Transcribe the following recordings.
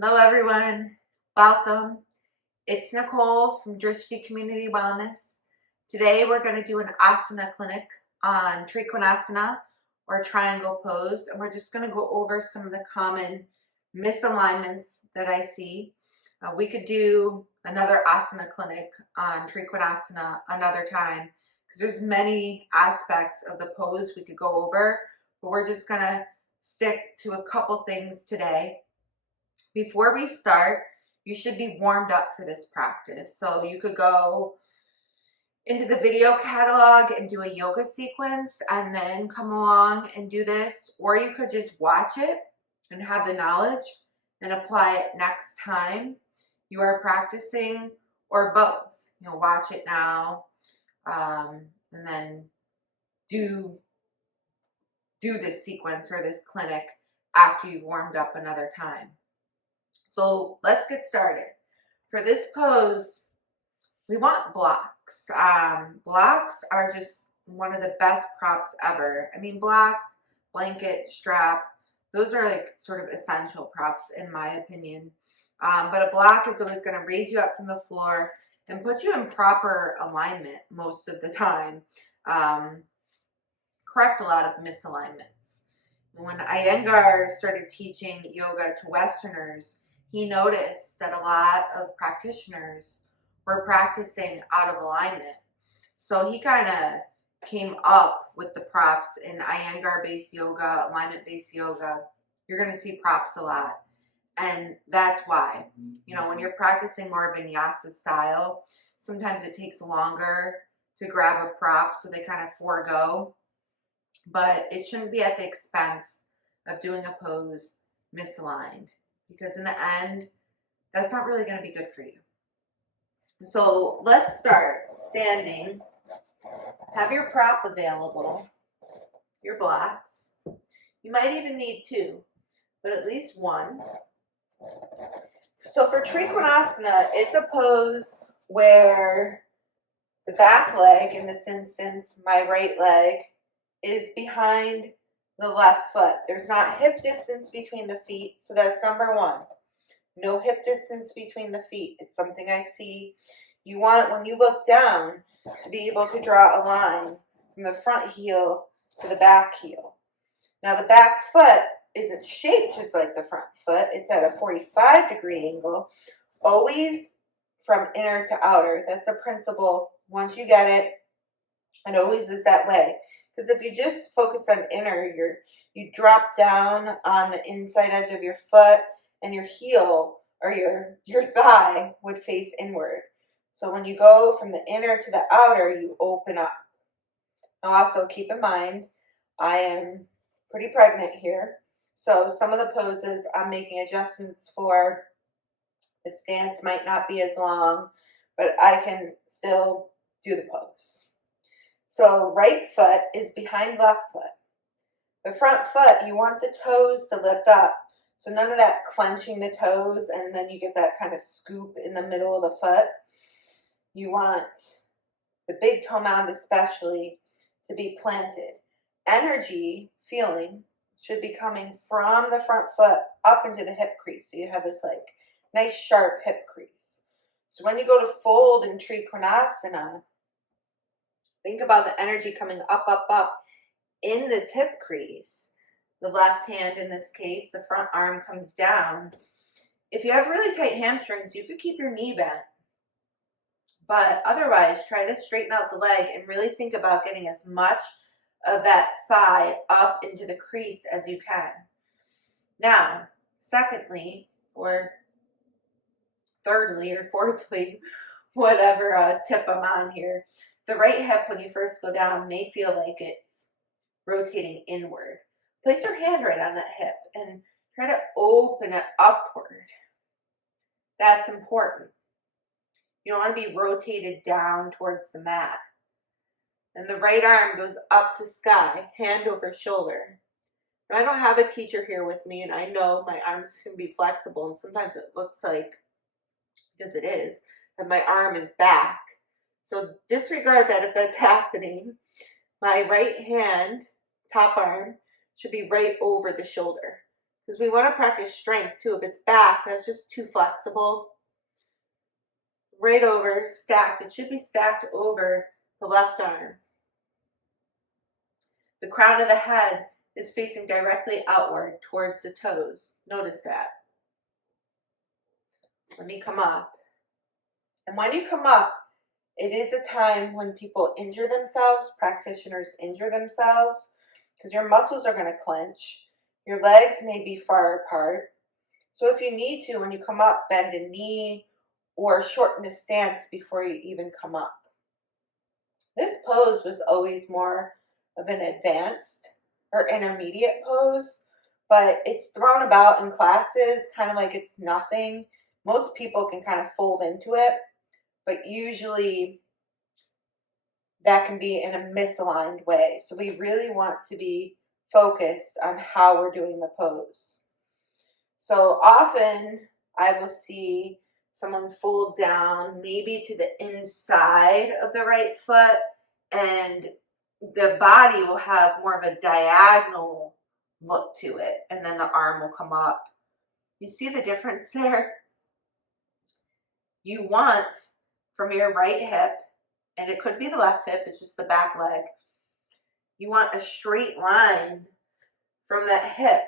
Hello everyone, welcome. It's Nicole from Drishti Community Wellness. Today we're going to do an asana clinic on Trikonasana or triangle pose, and we're just going to go over some of the common misalignments that I see. We could do another asana clinic on Trikonasana another time because there's many aspects of the pose we could go over, but we're just going to stick to a couple things today. Before we start, you should be warmed up for this practice. So you could go into the video catalog and do a yoga sequence and then come along and do this, or you could just watch it and have the knowledge and apply it next time you are practicing, or both. Watch it now and then do this sequence or this clinic after you've warmed up another time. So let's get started. For this pose, we want blocks. Blocks are just one of the best props ever. I mean, blocks, blanket, strap, those are like sort of essential props in my opinion. But a block is always going to raise you up from the floor and put you in proper alignment most of the time. Correct a lot of misalignments. When Iyengar started teaching yoga to Westerners, he noticed that a lot of practitioners were practicing out of alignment. So he kind of came up with the props in Iyengar-based yoga, alignment-based yoga. You're going to see props a lot. And that's why, when you're practicing more vinyasa style, sometimes it takes longer to grab a prop, so they kind of forego. But it shouldn't be at the expense of doing a pose misaligned, because in the end, that's not really going to be good for you. So let's start standing. Have your prop available, your blocks. You might even need two, but at least one. So for Trikonasana, it's a pose where the back leg, in this instance, my right leg, is behind the left foot. There's not hip distance between the feet, so that's number one. No hip distance between the feet. It's something I see. You want, when you look down, to be able to draw a line from the front heel to the back heel. Now the back foot isn't shaped just like the front foot. It's at a 45-degree angle, always from inner to outer. That's a principle. Once you get it, it always is that way. Because if you just focus on inner, you drop down on the inside edge of your foot, and your heel or your thigh would face inward. So when you go from the inner to the outer, you open up. Now also keep in mind, I am pretty pregnant here. So some of the poses I'm making adjustments for. The stance might not be as long, but I can still do the pose. So right foot is behind left foot. The front foot, you want the toes to lift up. So none of that clenching the toes and then you get that kind of scoop in the middle of the foot. You want the big toe mound especially to be planted. Energy, feeling, should be coming from the front foot up into the hip crease. So you have this like nice sharp hip crease. So when you go to fold in Trikonasana, think about the energy coming up, up, up in this hip crease. The left hand, in this case, the front arm comes down. If you have really tight hamstrings, you could keep your knee bent. But otherwise, try to straighten out the leg and really think about getting as much of that thigh up into the crease as you can. Now, secondly, or thirdly, or fourthly, whatever tip I'm on here, the right hip, when you first go down, may feel like it's rotating inward. Place your hand right on that hip and try to open it upward. That's important. You don't want to be rotated down towards the mat. And the right arm goes up to sky, hand over shoulder. Now, I don't have a teacher here with me, and I know my arms can be flexible, and sometimes it looks like, because it is, that my arm is back. So disregard that if that's happening. My right hand, top arm, should be right over the shoulder. because we want to practice strength too. If it's back, that's just too flexible. Right over, stacked. It should be stacked over the left arm. The crown of the head is facing directly outward towards the toes. Notice that. Let me come up. And when you come up, it is a time when people injure themselves, practitioners injure themselves, because your muscles are going to clench. Your legs may be far apart. So if you need to, when you come up, bend a knee or shorten the stance before you even come up. This pose was always more of an advanced or intermediate pose, but it's thrown about in classes kind of like it's nothing. Most people can kind of fold into it, but usually that can be in a misaligned way. So we really want to be focused on how we're doing the pose. So often I will see someone fold down maybe to the inside of the right foot, and the body will have more of a diagonal look to it, and then the arm will come up. You see the difference there? You want from your right hip, and it could be the left hip, it's just the back leg, you want a straight line from that hip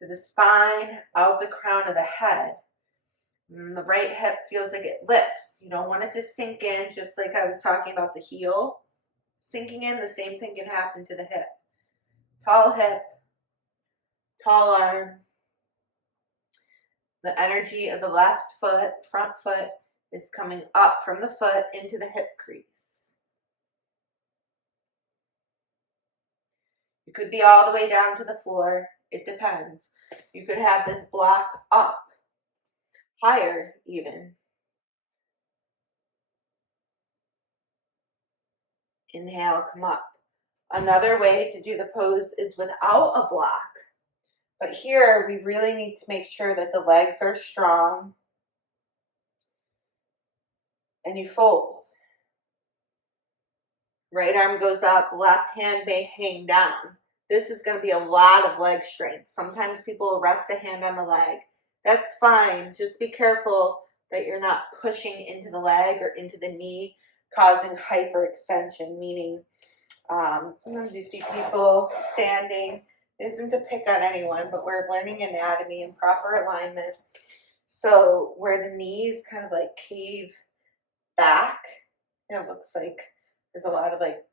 to the spine, out the crown of the head. And the right hip feels like it lifts. You don't want it to sink in, just like I was talking about the heel. Sinking in, the same thing can happen to the hip. Tall hip, tall arm. The energy of the left foot, front foot, is coming up from the foot into the hip crease. You could be all the way down to the floor. It depends. You could have this block up, higher even. Inhale, come up. Another way to do the pose is without a block. But here we really need to make sure that the legs are strong. And you fold. Right arm goes up, left hand may hang down. This is going to be a lot of leg strength. Sometimes people will rest a hand on the leg. That's fine. Just be careful that you're not pushing into the leg or into the knee, causing hyperextension, meaning sometimes you see people standing. It isn't to pick on anyone, but we're learning anatomy and proper alignment. So where the knees kind of like cave back, it looks like there's a lot of like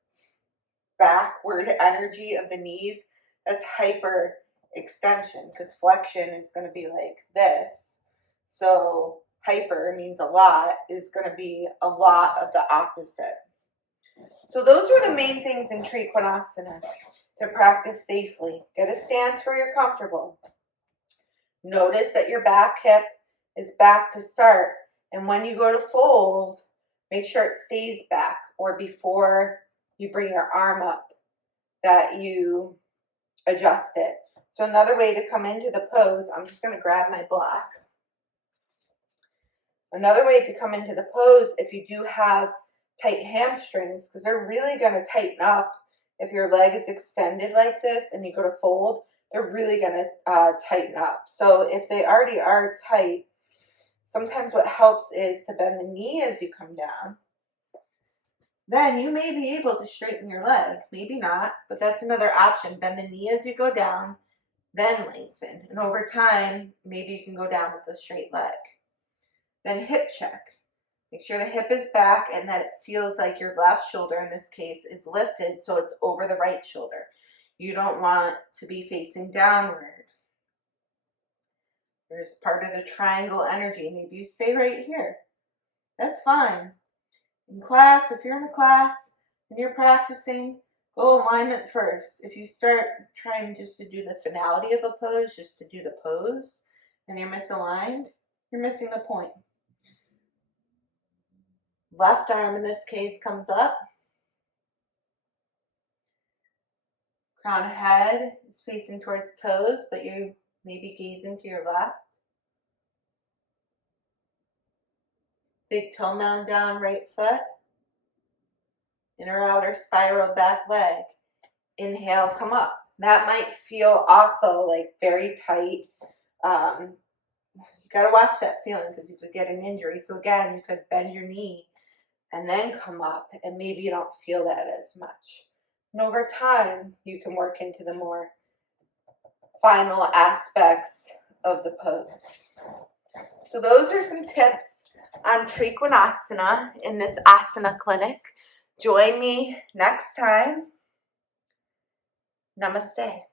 backward energy of the knees. That's hyper extension, because flexion is going to be like this. So hyper means a lot, is going to be a lot of the opposite. So those are the main things in Trikonasana to practice safely. Get a stance where you're comfortable. Notice that your back hip is back to start. And when you go to fold, make sure it stays back, or before you bring your arm up, that you adjust it. So another way to come into the pose, I'm just going to grab my block. Another way to come into the pose, if you do have tight hamstrings, because they're really going to tighten up if your leg is extended like this and you go to fold, they're really going to tighten up. So if they already are tight, sometimes what helps is to bend the knee as you come down. Then you may be able to straighten your leg. Maybe not, but that's another option. Bend the knee as you go down, then lengthen. And over time, maybe you can go down with a straight leg. Then hip check. Make sure the hip is back and that it feels like your left shoulder, in this case, is lifted so it's over the right shoulder. You don't want to be facing downward. There's part of the triangle energy. Maybe you stay right here. That's fine. In class, if you're in a class and you're practicing, go alignment first. If you start trying just to do the finality of a pose, just to do the pose, and you're misaligned, you're missing the point. Left arm in this case comes up. Crown of head is facing towards toes, but you may be gazing to your left. Big toe mound down, right foot. Inner outer spiral back leg. Inhale, come up. That might feel also like very tight. You got to watch that feeling because you could get an injury. So again, you could bend your knee and then come up, and maybe you don't feel that as much. And over time, you can work into the more final aspects of the pose. So those are some tips on Trikonasana in this asana clinic. Join me next time. Namaste.